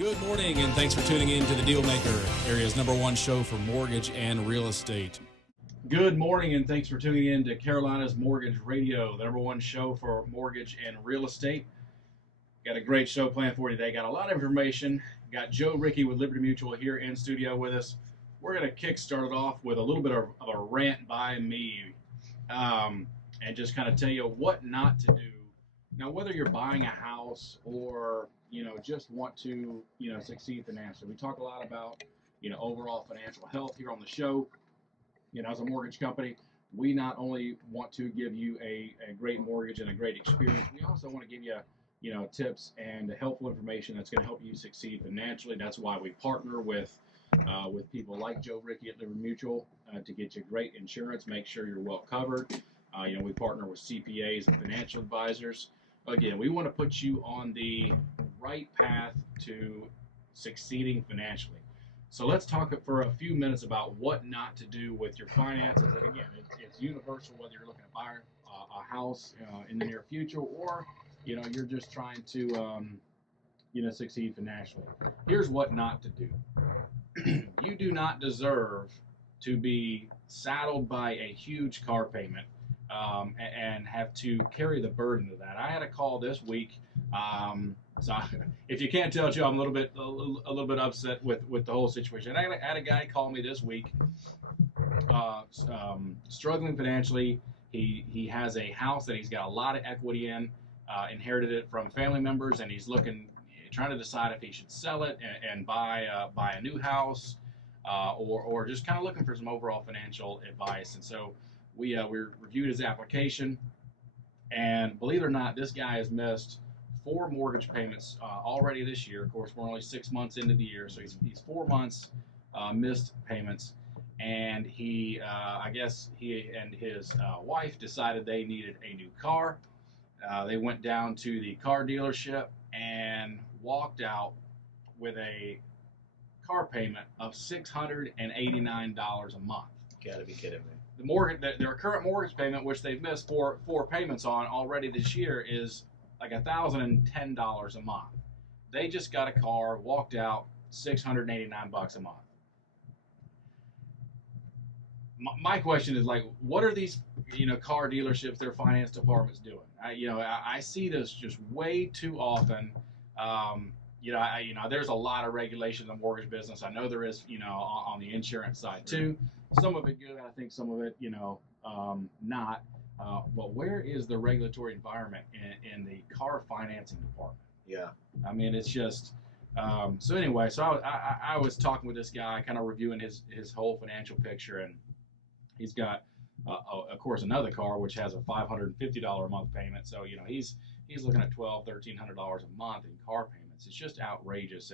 Good morning, and thanks for tuning in to the Dealmaker, area's #1 show for mortgage and real estate. Good morning, and thanks for tuning in to Carolina's Mortgage Radio, the #1 show for mortgage and real estate. Got a great show planned for you today. Got a lot of information. Got Joe Rickey with Liberty Mutual here in studio with us. We're going to kickstart it off with a little bit of a rant by me, and just kind of tell you what not to do. Now, whether you're buying a house or just want to succeed financially, we talk a lot about overall financial health here on the show. As a mortgage company, we not only want to give you a great mortgage and a great experience, we also want to give you tips and helpful information that's going to help you succeed financially. That's why we partner with people like Joe Rickey at Liberty Mutual to get you great insurance, make sure you're well covered. We partner with CPAs and financial advisors. Again, we want to put you on the right path to succeeding financially. So let's talk for a few minutes about what not to do with your finances. And again, it's universal whether you're looking to buy a house in the near future or you're just trying to succeed financially. Here's what not to do. You do not deserve to be saddled by a huge car payment and have to carry the burden of that. I had a call this week. So if you can't tell, Joe, I'm a little bit upset with the whole situation. I had a guy call me this week, struggling financially. He has a house that he's got a lot of equity in, inherited it from family members, and he's trying to decide if he should sell it and buy a new house, or just kind of looking for some overall financial advice. And so we reviewed his application, and believe it or not, this guy has missed 4 mortgage payments already this year. Of course, we're only 6 months into the year, so he's 4 months missed payments. And I guess he and his wife decided they needed a new car. They went down to the car dealership and walked out with a car payment of $689 a month. You gotta be kidding me. Their current mortgage payment, which they've missed four payments on already this year, is like $1,010 a month. They just got a car, walked out, $689 a month. My question is, like, what are these car dealerships, their finance departments doing? I see this just way too often. There's a lot of regulation in the mortgage business. I know there is, on the insurance side too. Some of it good, I think some of it, not. But where is the regulatory environment in the car financing department? Yeah. I mean, it's just, so anyway, so I was talking with this guy, kind of reviewing his whole financial picture, and he's got, of course, another car, which has a $550 a month payment. So, he's looking at $1,200, $1,300 a month in car payments. It's just outrageous.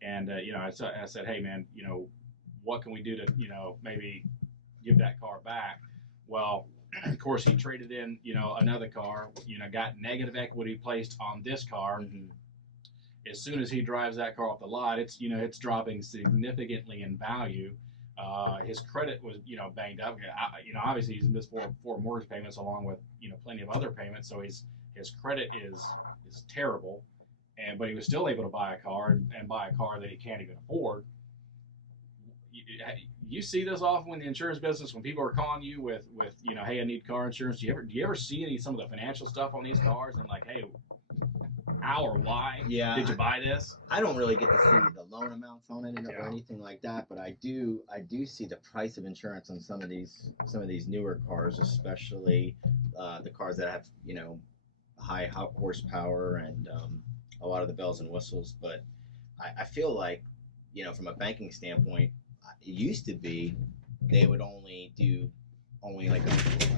And I said, hey man, what can we do to, maybe give that car back? Well, of course, he traded in, another car, got negative equity placed on this car. Mm-hmm. As soon as he drives that car off the lot, it's dropping significantly in value. His credit was, banged up. Obviously he's missed four mortgage payments along with, plenty of other payments. So his credit is terrible. But he was still able to buy a car and buy a car that he can't even afford. You see this often in the insurance business when people are calling you with hey, I need car insurance. Do you ever see some of the financial stuff on these cars and like, hey, how or why did you buy this? I don't really get to see the loan amounts on it or anything like that, but I do see the price of insurance on some of these newer cars, especially the cars that have high horsepower and a lot of the bells and whistles. But I feel like from a banking standpoint, it used to be they would only do like a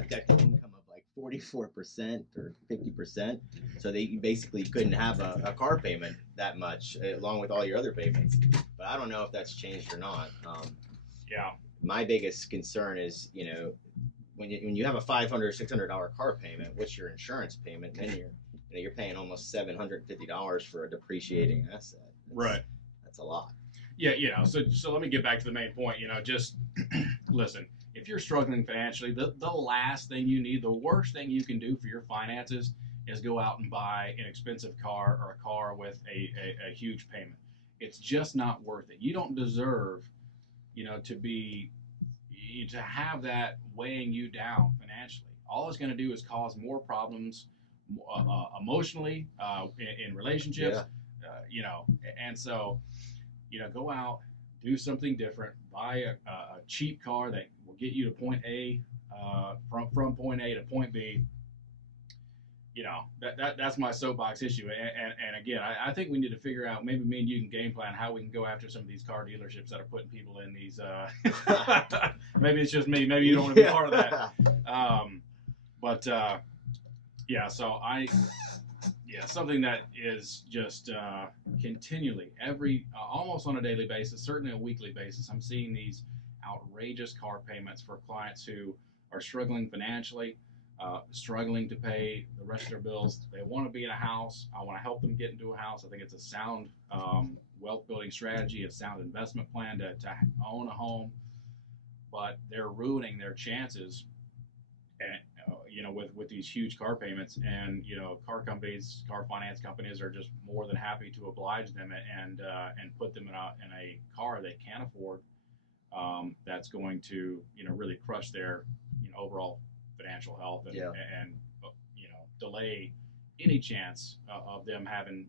debt-to income of like 44% or 50%. So you basically couldn't have a car payment that much along with all your other payments. But I don't know if that's changed or not. My biggest concern is, when you have a $500 or $600 car payment, what's your insurance payment? Then you're paying almost $750 for a depreciating asset. That's a lot. Yeah, so let me get back to the main point. Just listen. If you're struggling financially, the last thing you need, the worst thing you can do for your finances is go out and buy an expensive car or a car with a huge payment. it's just not worth it. You don't deserve, to have that weighing you down financially. All it's going to do is cause more problems emotionally, in relationships, Yeah. And so, go out, do something different, buy a cheap car that will get you to point A, from point A to point B. That's my soapbox issue. And again, I think we need to figure out, maybe me and you can game plan how we can go after some of these car dealerships that are putting people in these. Maybe it's just me. Maybe you don't want to be part of that. But yeah, so something that is just continually, almost on a daily basis, certainly a weekly basis, I'm seeing these outrageous car payments for clients who are struggling financially, struggling to pay the rest of their bills. They want to be in a house. I want to help them get into a house. I think it's a sound wealth building strategy, a sound investment plan to own a home, but they're ruining their chances, and with these huge car payments. And car finance companies are just more than happy to oblige them and put them in a car they can't afford, that's going to really crush their overall financial health, and delay any chance of them having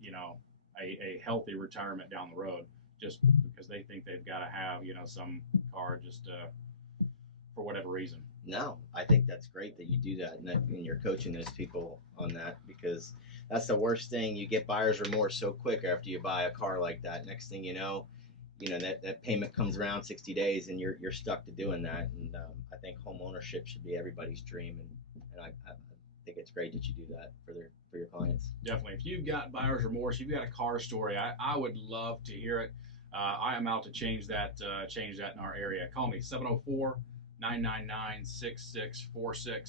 a healthy retirement down the road, just because they think they've got to have some car just for whatever reason. No, I think that's great that you do that, and you're coaching those people on that, because that's the worst thing. You get buyer's remorse so quick after you buy a car like that. Next thing you know, that payment comes around 60 days, and you're stuck to doing that. And I think home ownership should be everybody's dream, and I think it's great that you do that for your clients. Definitely. If you've got buyer's remorse, you've got a car story, I would love to hear it. I am out to change that in our area. Call me 704-999-6646.